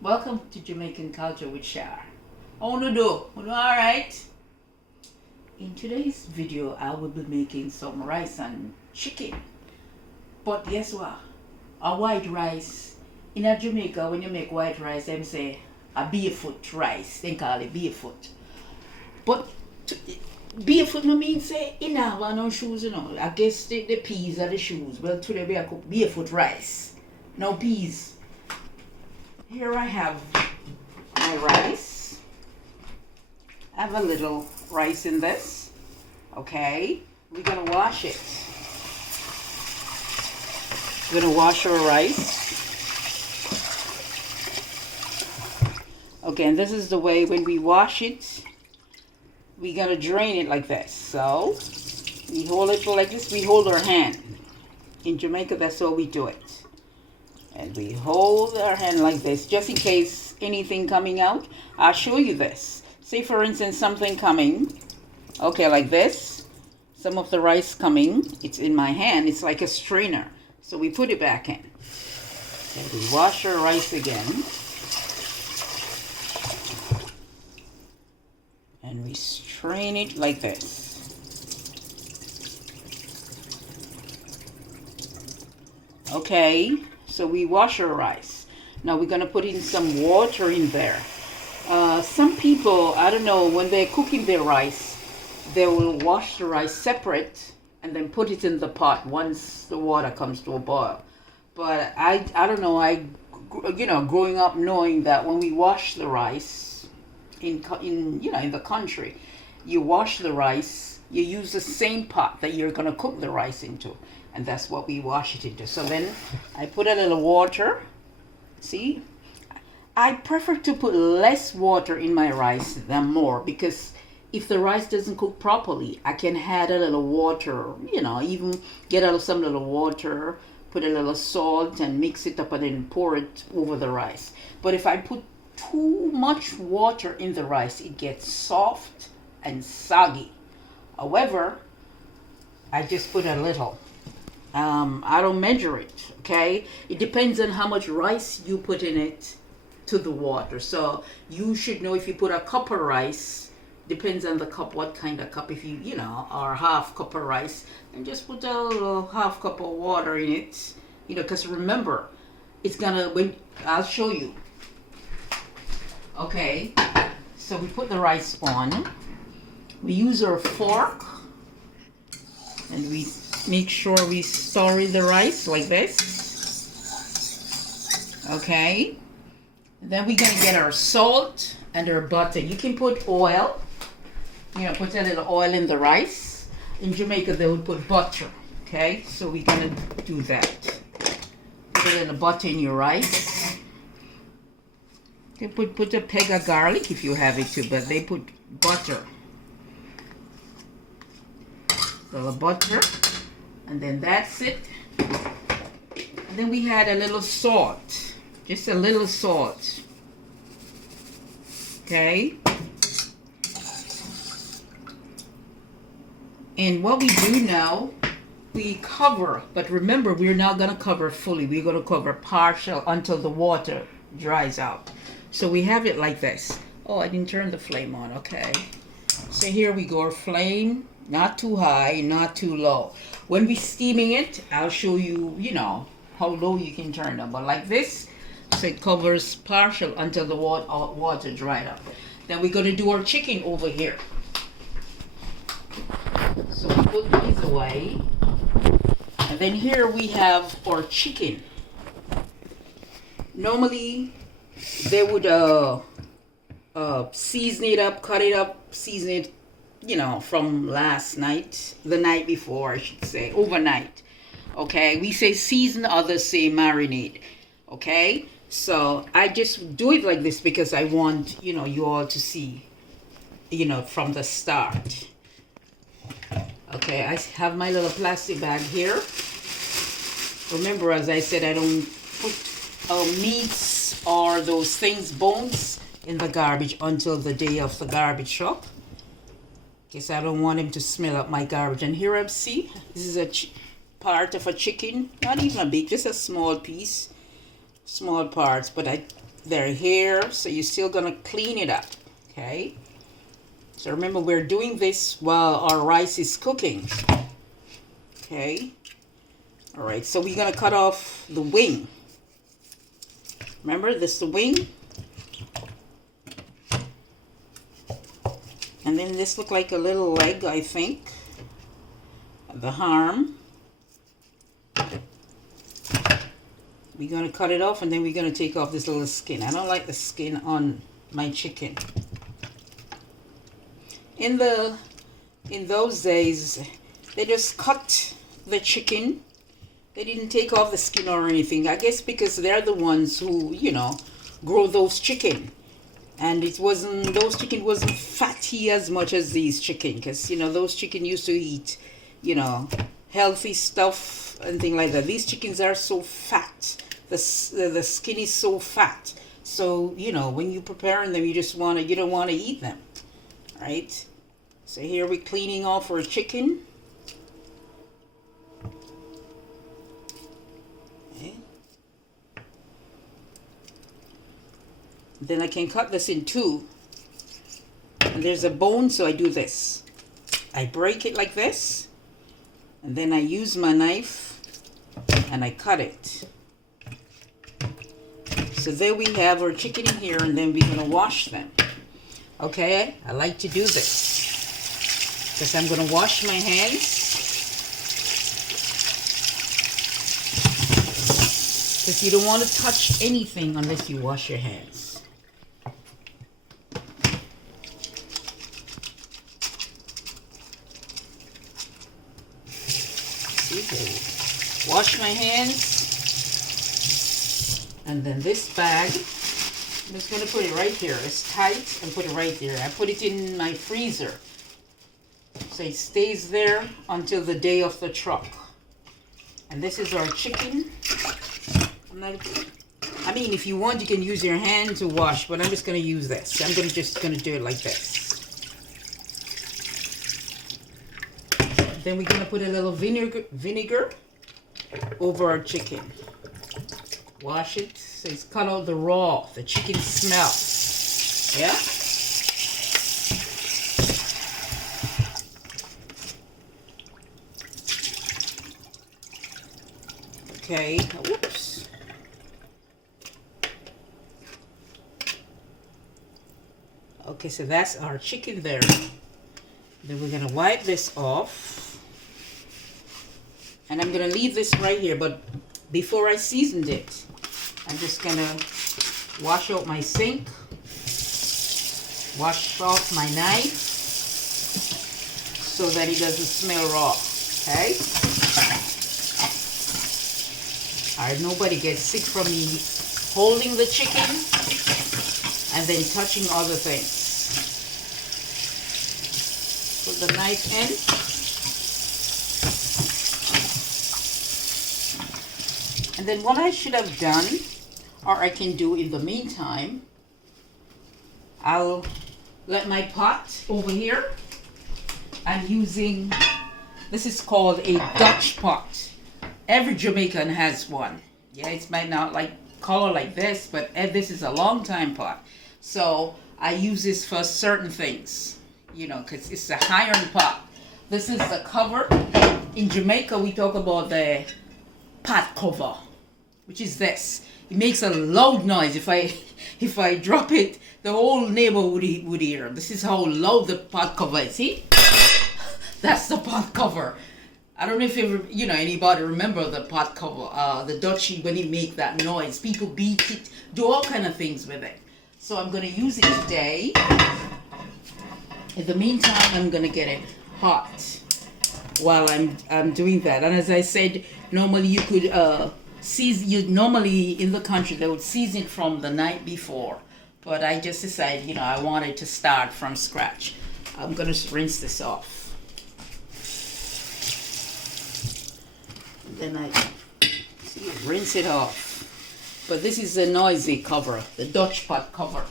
Welcome to Jamaican Culture with Shar. How do do? Alright? In today's video, I will be making some rice and chicken. But guess what? A white rice. In a Jamaica, when you make white rice, them say a barefoot rice. They call it barefoot. But barefoot no mean say in have no shoes, you know. I guess the peas are the shoes. Well, today we are cook barefoot rice. No peas. Here I have my rice. I have a little rice in this. Okay, we're gonna wash it. We're gonna wash our rice. Okay, and this is the way when we wash it, we're gonna drain it like this. So we hold it like this. We hold our hand. In Jamaica, that's how we do it. And we hold our hand like this, just in case anything coming out. I'll show you this. Say for instance, something coming. Okay, like this. Some of the rice coming. It's in my hand. It's like a strainer. So we put it back in. And we wash our rice again. And we strain it like this. Okay. So we wash our rice. Now we're going to put in some water in there. Some people, I don't know, when they're cooking their rice, they will wash the rice separate and then put it in the pot once the water comes to a boil. But I don't know, growing up knowing that when we wash the rice in the country, you wash the rice, you use the same pot that you're going to cook the rice into. And that's what we wash it into. So then I put a little water. See? I prefer to put less water in my rice than more, because if the rice doesn't cook properly, I can add a little water, even get out some little water, put a little salt and mix it up and then pour it over the rice. But if I put too much water in the rice, it gets soft and soggy. However, I just put a little. I don't measure it, okay? It depends on how much rice you put in it to the water. So you should know if you put a cup of rice, depends on the cup, what kind of cup. If or half cup of rice, and just put a little half cup of water in it, because remember, I'll show you. Okay, so we put the rice on. We use our fork, and we make sure we stir the rice like this. Okay. Then we're going to get our salt and our butter. You can put oil. Put a little oil in the rice. In Jamaica, they would put butter. Okay. So we're going to do that. Put a little butter in your rice. They put a peg of garlic if you have it too, but they put butter. A little butter. And then that's it. And then we had a little salt. Just a little salt. Okay. And what we do now, we cover. But remember, we're not going to cover fully. We're going to cover partial until the water dries out. So we have it like this. Oh, I didn't turn the flame on. Okay. So here we go. Our flame. Not too high, not too low. When we're steaming it, I'll show you, how low you can turn them. But like this, so it covers partial until the water dried up. Then we're going to do our chicken over here. So we put these away. And then here we have our chicken. Normally, they would season it up, cut it up, season it, from last night, the night before, I should say, overnight. Okay, we say season, others say marinade. Okay, so I just do it like this because I want, you all to see, from the start. Okay, I have my little plastic bag here. Remember, as I said, I don't put meats or those things, bones, in the garbage until the day of the garbage truck. Because I don't want him to smell up my garbage. And here I see, this is a part of a chicken. Not even a big, just a small piece. Small parts. But they're here, so you're still gonna clean it up, okay? So remember, we're doing this while our rice is cooking, okay? All right, so we're gonna cut off the wing. Remember, this is the wing. And then this look like a little leg, I think. The arm. We're gonna cut it off, and then we're gonna take off this little skin. I don't like the skin on my chicken. In those days, they just cut the chicken. They didn't take off the skin or anything. I guess because they're the ones who, you know, grow those chicken. And those chicken wasn't fatty as much as these chicken. Because, you know, those chicken used to eat, you know, healthy stuff and things like that. These chickens are so fat. The skin is so fat. So, you know, when you're preparing them, you don't want to eat them. Right? So here we're cleaning off our chicken. Okay. Then I can cut this in two. And there's a bone, so I do this. I break it like this. And then I use my knife and I cut it. So there we have our chicken in here, and then we're going to wash them. Okay, I like to do this because I'm going to wash my hands. Because you don't want to touch anything unless you wash your hands. See, wash my hands. And then this bag, I'm just going to put it right here. It's tight, and put it right there. I put it in my freezer. So it stays there until the day of the truck. And this is our chicken. I mean, if you want, you can use your hand to wash, but I'm just going to use this. I'm just going to do it like this. Then we're going to put a little vinegar over our chicken. Wash it so it's cut out the chicken smell. Yeah? Okay, whoops. Okay, so that's our chicken there. Then we're gonna wipe this off. And I'm gonna leave this right here, but before I seasoned it, I'm just gonna wash out my sink, wash off my knife, so that it doesn't smell raw, okay? Alright, nobody gets sick from me holding the chicken and then touching other things. Put the knife in. And then what I should have done, or I can do in the meantime, I'll let my pot over here. I'm using, this is called a Dutch pot. Every Jamaican has one. Yeah, it might not like color like this, but this is a long time pot. So I use this for certain things, you know, because it's a iron pot. This is the cover. In Jamaica, we talk about the pot cover, which is this. It makes a loud noise. If I drop it, the whole neighborhood would hear. This is how loud the pot cover is. See? That's the pot cover. I don't know if anybody remember the pot cover, the Dutchie, when it make that noise. People beat it, do all kind of things with it. So I'm gonna use it today. In the meantime, I'm gonna get it hot while I'm doing that. And as I said, normally you could normally in the country they would season it from the night before, but I just decided, I wanted to start from scratch. I'm gonna rinse this off. Then I rinse it off. But this is a noisy cover, the Dutch pot cover.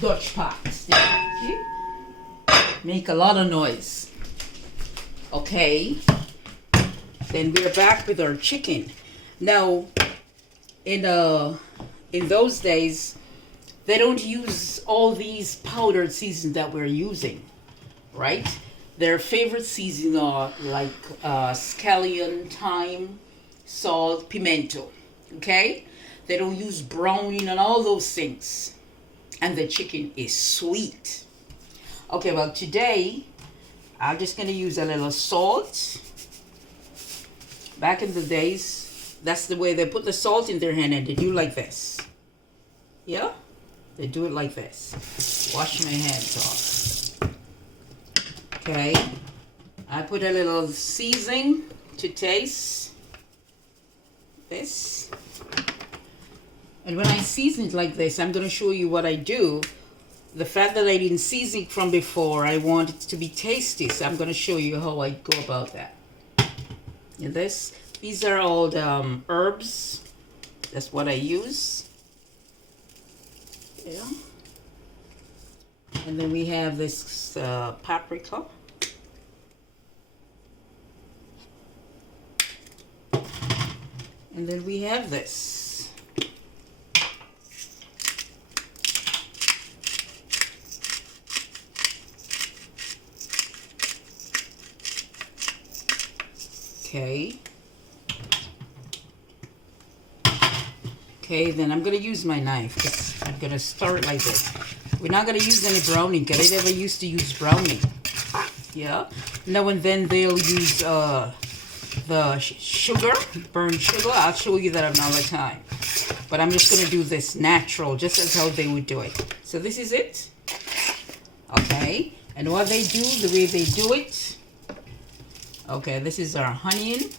Dutch pots. See? Make a lot of noise. Okay. Then we're back with our chicken. Now, in in those days, they don't use all these powdered seasons that we're using, right? Their favorite seasons are like scallion, thyme, salt, pimento. Okay? They don't use browning and all those things. And the chicken is sweet. Okay, well today, I'm just going to use a little salt. Back in the days, that's the way they put the salt in their hand, and they do like this. Yeah? They do it like this. Wash my hands off. Okay. I put a little seasoning to taste. This. And when I season it like this, I'm going to show you what I do. The fact that I didn't season it from before, I want it to be tasty. So I'm going to show you how I go about that. And these are all the herbs. That's what I use. Yeah. And then we have this paprika. And then we have this. Okay. Okay, then I'm going to use my knife because I'm going to stir it like this. We're not going to use any browning because I never used to use browning. Yeah. Now and then they'll use the sugar, burnt sugar. I'll show you that another time. But I'm just going to do this natural, just as how they would do it. So this is it. Okay. And what they do, the way they do it. Okay, this is our onion.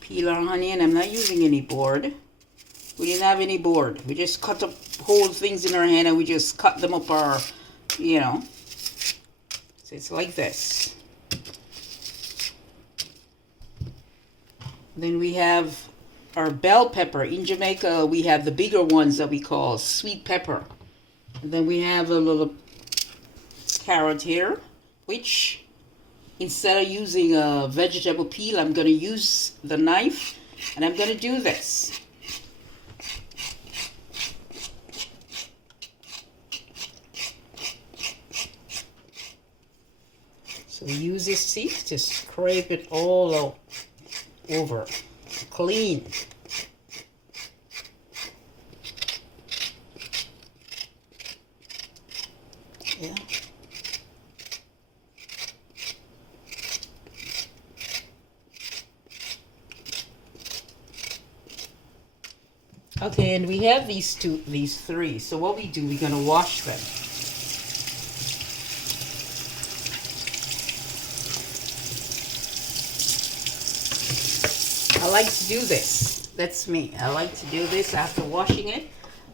Peel our onion. I'm not using any board. We didn't have any board. We just cut up whole things in our hand and we just cut them up our, you know. So it's like this. Then we have our bell pepper. In Jamaica, we have the bigger ones that we call sweet pepper. And then we have a little carrot here, which instead of using a vegetable peel, I'm going to use the knife and I'm going to do this. So we use this teeth to scrape it all over. Clean. Yeah. Okay, and we have these three. So what we do, we're gonna wash them. I like to do this. That's me. I like to do this after washing it.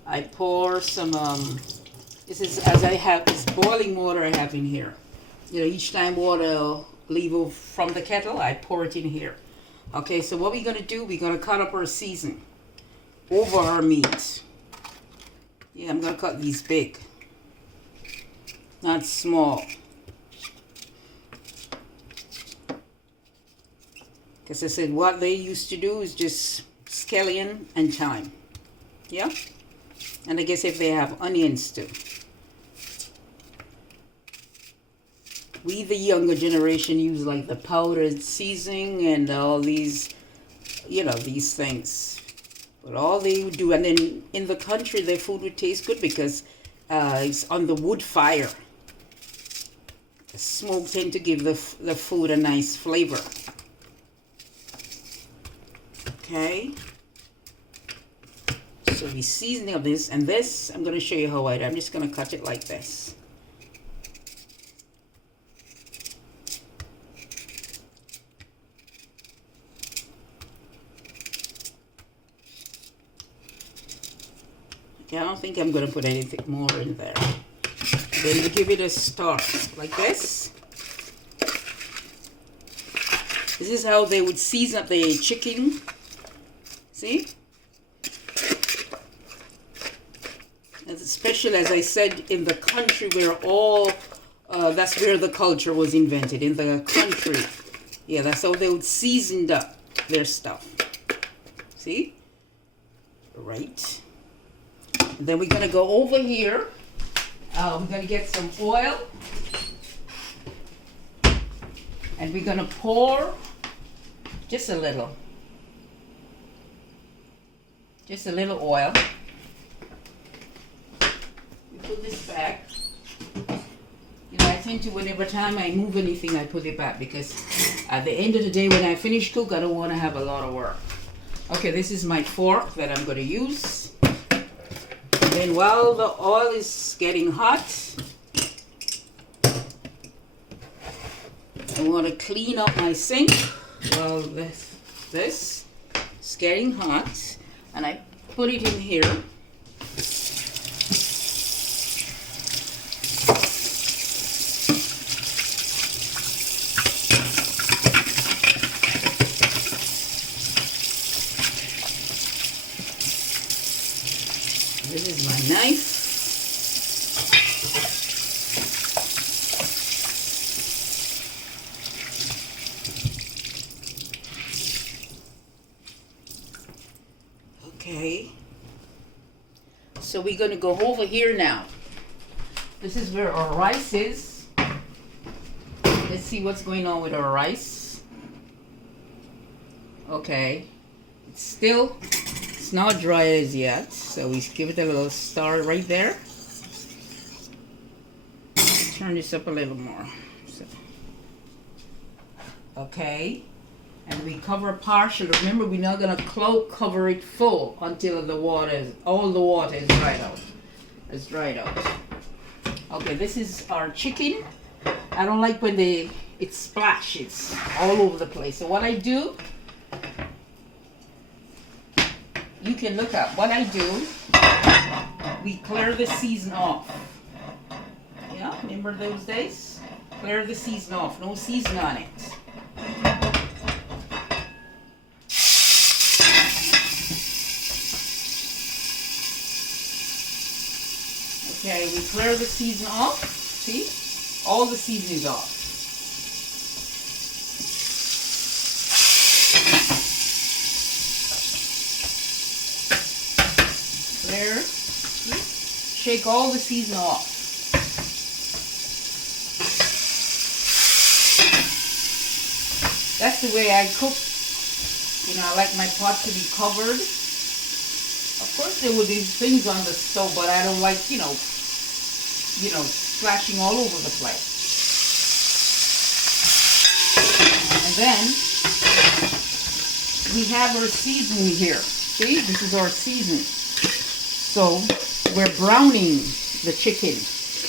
I pour some, this is as I have this boiling water I have in here. You know, each time water leave from the kettle, I pour it in here. Okay, so what we're going to do, we're going to cut up our seasoning over our meat. Yeah, I'm going to cut these big, not small. Because I said what they used to do is just scallion and thyme. Yeah? And I guess if they have onions too. We, the younger generation, use like the powdered seasoning and all these, you know, these things. But all they would do, and then in the country, their food would taste good because it's on the wood fire. The smoke tend to give the food a nice flavor. Okay, so the seasoning of this, and this, I'm going to show you how I'm just going to cut it like this. Okay, I don't think I'm going to put anything more in there. Then we give it a start, like this. This is how they would season up the chicken. See? And especially, as I said, in the country where all That's where the culture was invented, in the country. Yeah, that's how they would season up their stuff. See? Right. Then we're going to go over here. We're going to get some oil. And we're going to pour just a little. Just a little oil. We put this back. You know, I tend to, whenever time I move anything, I put it back, because at the end of the day, when I finish cook, I don't want to have a lot of work. Okay, this is my fork that I'm going to use. And then while the oil is getting hot, I want to clean up my sink. Well, this is getting hot, and I put it in here. This is my knife. Okay. So we're going to go over here now. This is where our rice is. Let's see what's going on with our rice. Okay. It's not dry as yet, so we give it a little stir right there. Turn this up a little more. So. Okay. And we cover partially. Remember, we're not going to cover it full until all the water is dried out. It's dried out. Okay, this is our chicken. I don't like when it splashes all over the place. So what I do, you can look up. What I do, we clear the season off. Yeah, remember those days? Clear the season off. No season on it. Okay, we clear the season off. See? All the season is off. Clear. See? Shake all the season off. That's the way I cook. You know, I like my pot to be covered. Of course, there will be things on the stove, but I don't like, you know, splashing all over the place. And then we have our seasoning here. See, this is our seasoning. So we're browning the chicken.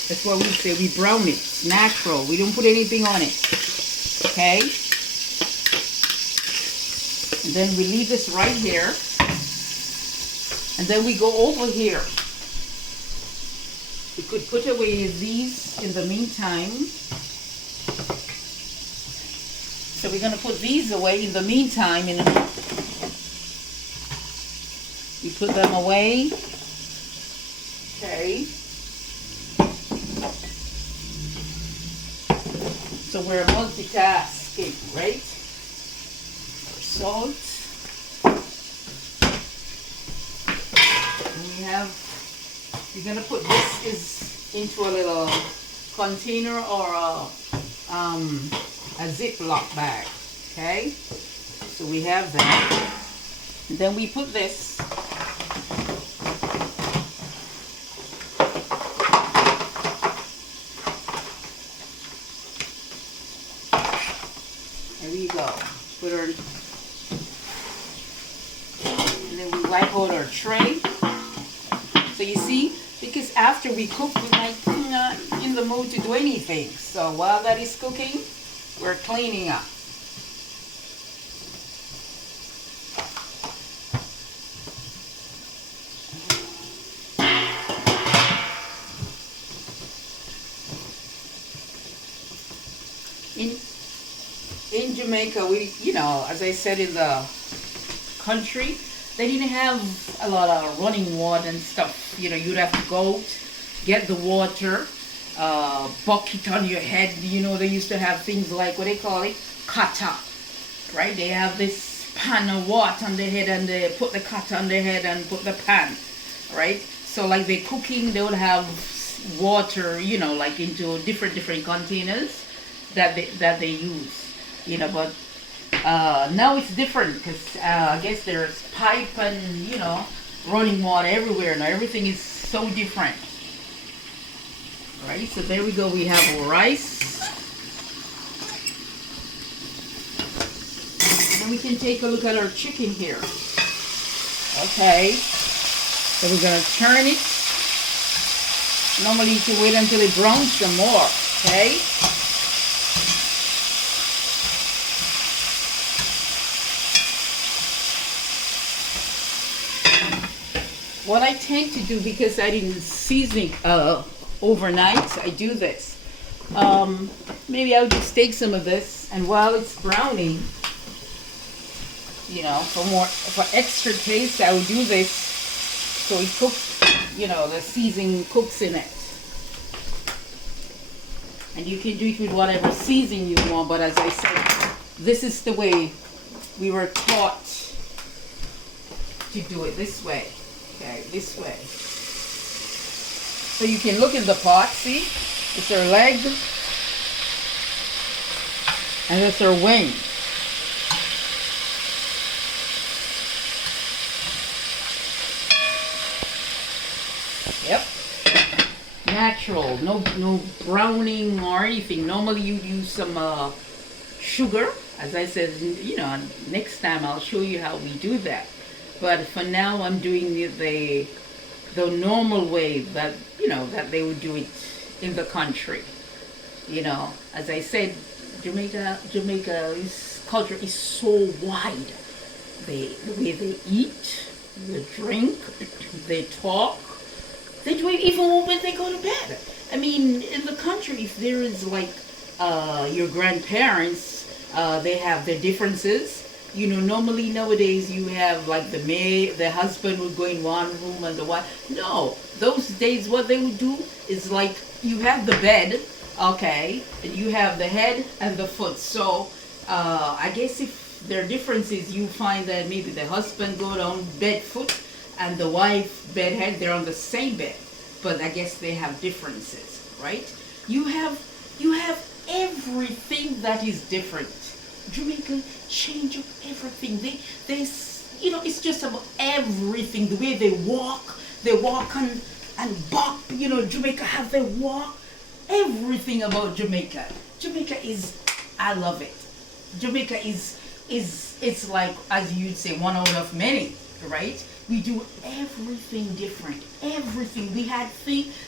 That's what we say. We brown it. It's natural. We don't put anything on it. Okay. And then we leave this right here. And then we go over here. We could put away these in the meantime. So we're going to put these away in the meantime. And we put them away. Okay. So we're multitasking, right? Salt. We're gonna put this into a little container or a Ziploc bag. Okay, so we have that. And then we put this. There we go. Put our, and then we wipe out our tray. So you see, because after we cook, we might not in the mood to do anything. So while that is cooking, we're cleaning up. In Jamaica, we, you know, as I said, in the country, they didn't have a lot of running water and stuff. You know, you'd have to go get the water bucket on your head. You know, they used to have things like, what they call it, kata, right? They have this pan of water on their head, and they put the kata on their head and put the pan, right? So like they're cooking, they would have water, you know, like into different containers that they use, you know. But now it's different because I guess there's pipe and, you know, running water everywhere now. Everything is so different. Right, so there we go. We have our rice. And we can take a look at our chicken here. Okay, so we're gonna turn it. Normally you can wait until it browns some more. Okay. What I tend to do, because I didn't season overnight, I do this. Maybe I'll just take some of this, and while it's browning, you know, for extra taste, I will do this so it cooks, you know, the seasoning cooks in it. And you can do it with whatever seasoning you want, but as I said, this is the way we were taught to do it, this way. Okay, this way. So you can look in the pot, see? It's her leg, and it's her wing. Yep. Natural, no browning or anything. Normally you'd use some sugar. As I said, you know, next time I'll show you how we do that. But for now, I'm doing the normal way that, you know, that they would do it in the country. You know, as I said, Jamaica's culture is so wide. The way they eat, they drink, they talk, they do it even when they go to bed. I mean, in the country, if there is like your grandparents, they have their differences. You know, normally nowadays you have like the husband would go in one room and the wife. No, those days what they would do is like you have the bed, okay, and you have the head and the foot. So I guess if there are differences, you find that maybe the husband go down bed foot and the wife bed head. They're on the same bed, but I guess they have differences, right? You have everything that is different. Jamaica change up everything. They, you know, it's just about everything. The way they walk and bop. You know, Jamaica have their walk. Everything about Jamaica. Jamaica is, I love it. Jamaica is it's like, as you'd say, one out of many, right? We do everything different. Everything. We had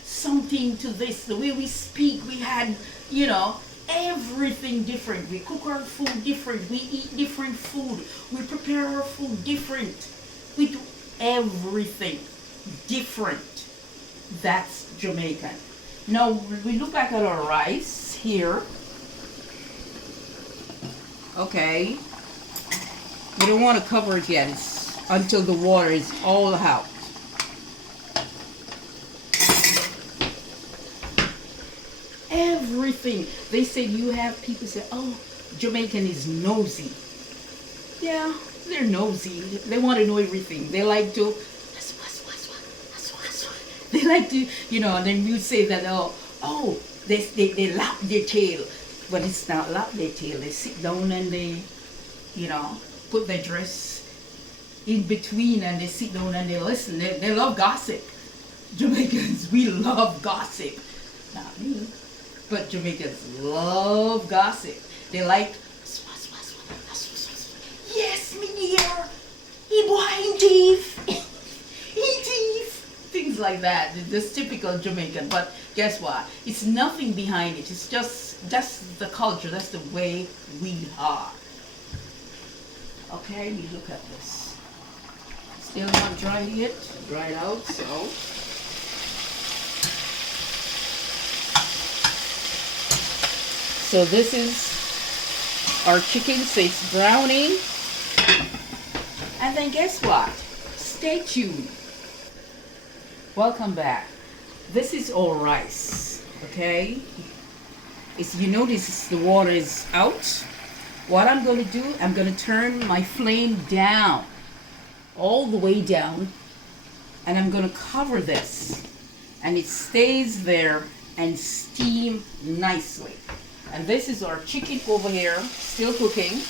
something to this. The way we speak, we had, you know, everything different. We cook our food different. We eat different food. We prepare our food different. We do everything different. That's Jamaican. Now we look back at our rice here. Okay. We don't want to cover it yet. It's until the water is all out. Everything. They say you have people say, oh, Jamaican is nosy. Yeah, they're nosy. They want to know everything. They like to, they like to, you know, and then you say that, oh, they lap their tail. But it's not lap their tail. They sit down and they, you know, put their dress in between and they sit down and they listen. They love gossip. Jamaicans, we love gossip. Not me. But Jamaicans love gossip. They like, yes, me dear, he blind thief, he thief, things like that. It's typical Jamaican. But guess what? It's nothing behind it. It's just, that's the culture. That's the way we are. Okay, we look at this. Still not dry yet. Dried out, so. So this is our chicken, so it's browning. And then guess what? Stay tuned. Welcome back. This is all rice. Okay, is you notice the water is out. What I'm going to do, I'm going to turn my flame down, all the way down, and I'm going to cover this, and it stays there and steam nicely. And this is our chicken over here, still cooking.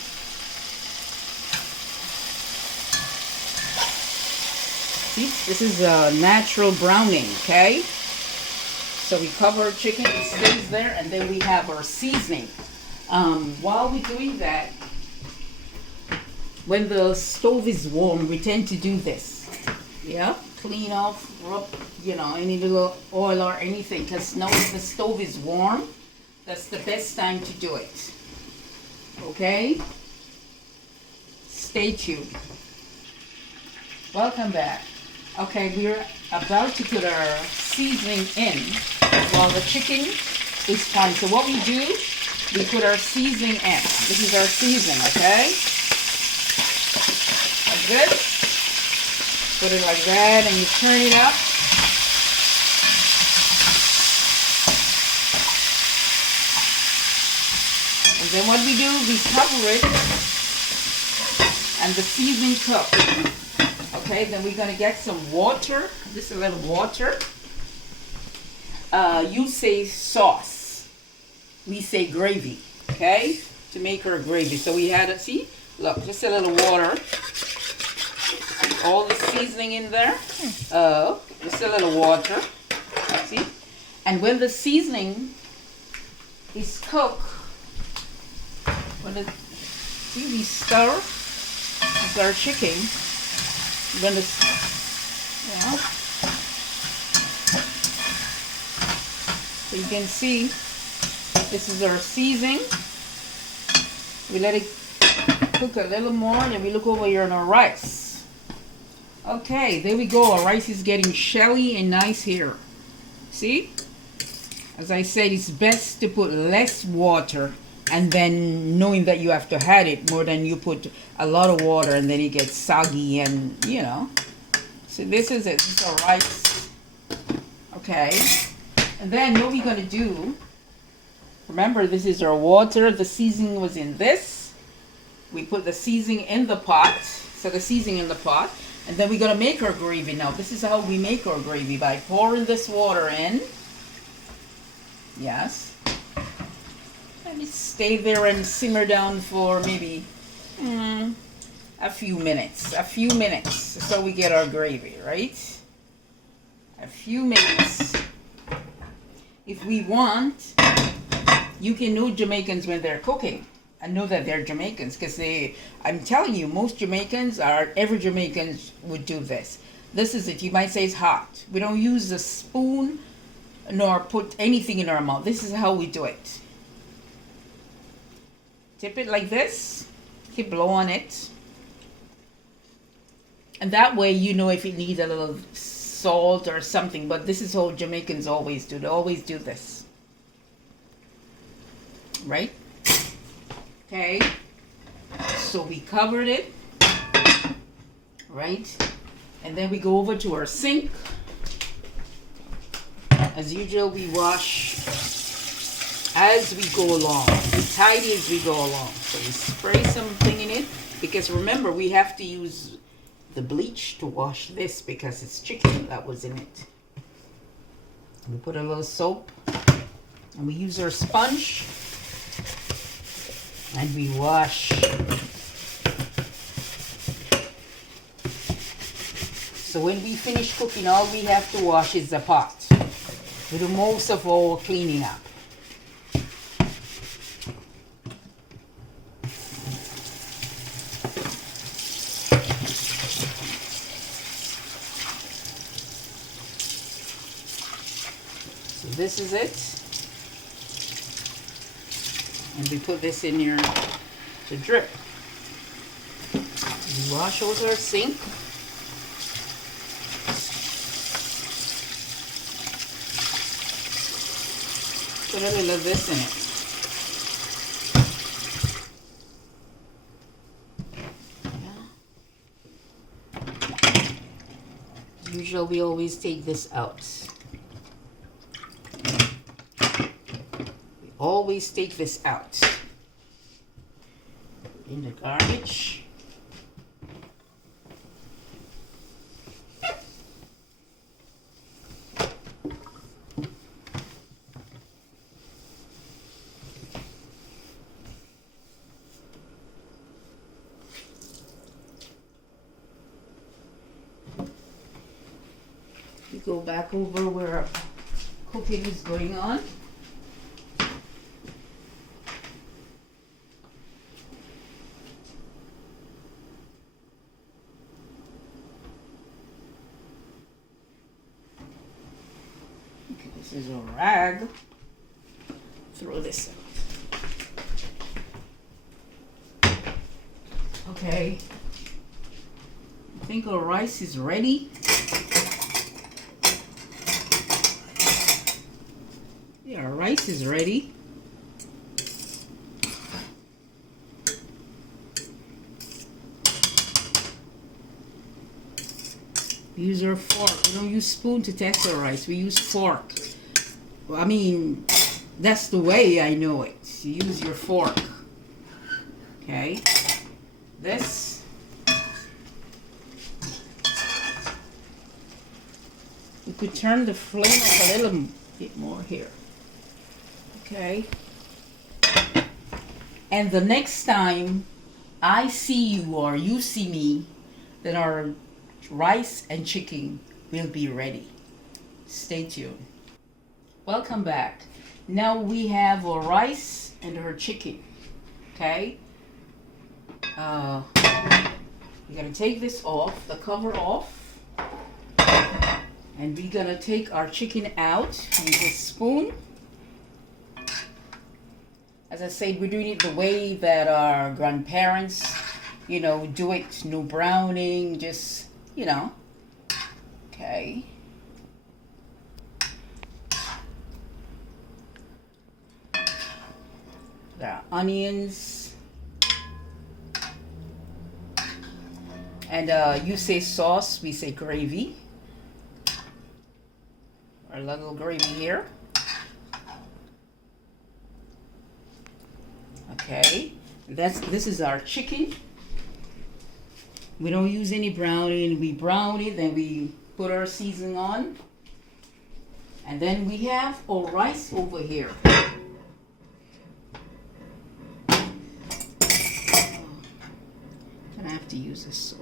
See, this is a natural browning, okay? So we cover our chicken, it stays there, and then we have our seasoning. While we're doing that, when the stove is warm, we tend to do this. Yeah, clean off, rub, any little oil or anything, because now if the stove is warm, that's the best time to do it. Okay? Stay tuned. Welcome back. Okay, we're about to put our seasoning in while the chicken is fine. So what we do, we put our seasoning in. This is our seasoning, okay? Like this. Put it like that and you turn it up. And then what we do, we cover it and the seasoning cooks. Okay, then we're going to get some water. Just a little water. You say sauce. We say gravy. Okay? To make our gravy. So we had see? Look, just a little water. All the seasoning in there. Just a little water. See? And when the seasoning is cooked, see, we stir with our chicken. Then so you can see this is our seasoning. We let it cook a little more, and then we look over here on our rice. Okay, there we go. Our rice is getting shelly and nice here. See? As I said, it's best to put less water, and then knowing that you have to add it more than you put a lot of water and then it gets soggy and So this is it. This is our rice. Okay. And then what we're going to do, remember this is our water. The seasoning was in this. We put the seasoning in the pot. So the seasoning in the pot. And then we're going to make our gravy now. This is how we make our gravy, by pouring this water in. Yes. Let me stay there and simmer down for maybe a few minutes. So we get our gravy, right? A few minutes. If we want, you can know Jamaicans when they're cooking and know that they're Jamaicans, because I'm telling you, most Jamaicans every Jamaicans would do this. This is it. You might say it's hot. We don't use a spoon nor put anything in our mouth. This is how we do it. Tip it like this. Keep blow on it. And that way you know if it needs a little salt or something. But this is how Jamaicans always do. They always do this. Right? Okay. So we covered it. Right? And then we go over to our sink. As usual, we wash as we go along. We tidy as we go along. So we spray something in it, because remember, we have to use the bleach to wash this because it's chicken that was in it. We put a little soap and we use our sponge and we wash. So when we finish cooking, all we have to wash is the pot. We do most of our cleaning up. So this is it. And we put this in here to drip. We wash out our sink. Put a little of this in it. Yeah. Usually we always take this out. always take this out in the garbage. We go back over where cooking is going on. Okay, this is a rag. Throw this out. Okay. I think our rice is ready. Yeah, our rice is ready. We use our fork. We don't use spoon to test our rice. We use fork. Well, I mean, that's the way I know it. You use your fork. Okay. This. We could turn the flame up a little bit more here. Okay. And the next time I see you or you see me, then our rice and chicken will be ready. Stay tuned. Welcome back. Now we have our rice and our chicken. Okay. We're gonna take this off, the cover off, and we're gonna take our chicken out with a spoon. As I said, we're doing it the way that our grandparents, you know, do it. No browning, just, you know. Okay. There are onions. And you say sauce, we say gravy. Our little gravy here. Okay, this is our chicken. We don't use any browning. We brown it, then we put our seasoning on. And then we have our rice over here. Gonna have to use this so.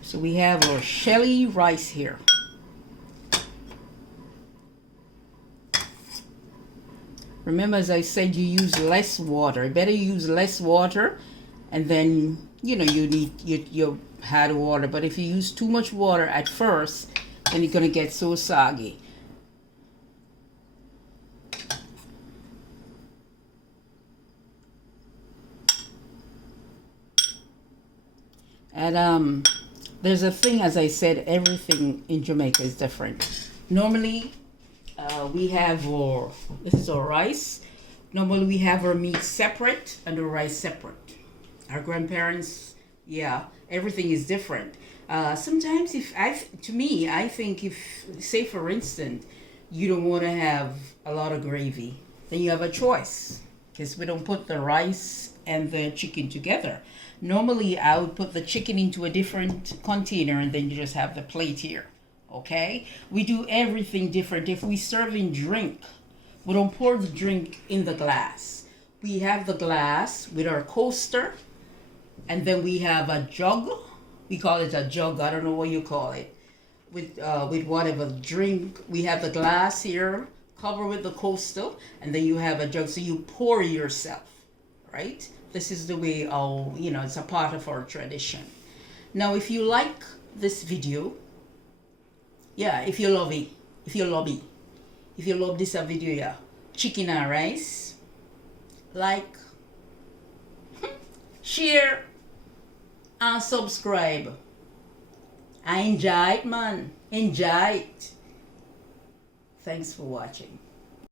So we have our shelly rice here. Remember, as I said, you use less water. Better use less water, and then, you know, you need your hot water. But if you use too much water at first, then you're going to get so soggy. And there's a thing, as I said, everything in Jamaica is different. Normally, we have our, this is our rice. Normally we have our meat separate and the rice separate. Our grandparents, yeah, everything is different. Sometimes to me, I think if, say for instance, you don't want to have a lot of gravy, then you have a choice. Because we don't put the rice and the chicken together. Normally I would put the chicken into a different container and then you just have the plate here. Okay, we do everything different. If we serving drink, we don't pour the drink in the glass. We have the glass with our coaster, and then we have a jug. We call it a jug. I don't know what you call it. With whatever drink, we have the glass here covered with the coaster, and then you have a jug. So you pour yourself, right? This is the way our, you know, it's a part of our tradition. Now, if you like this video. Yeah, if you love it, if you love this video, yeah, chicken and rice, like, share, and subscribe. I enjoy it, man. Enjoy it. Thanks for watching.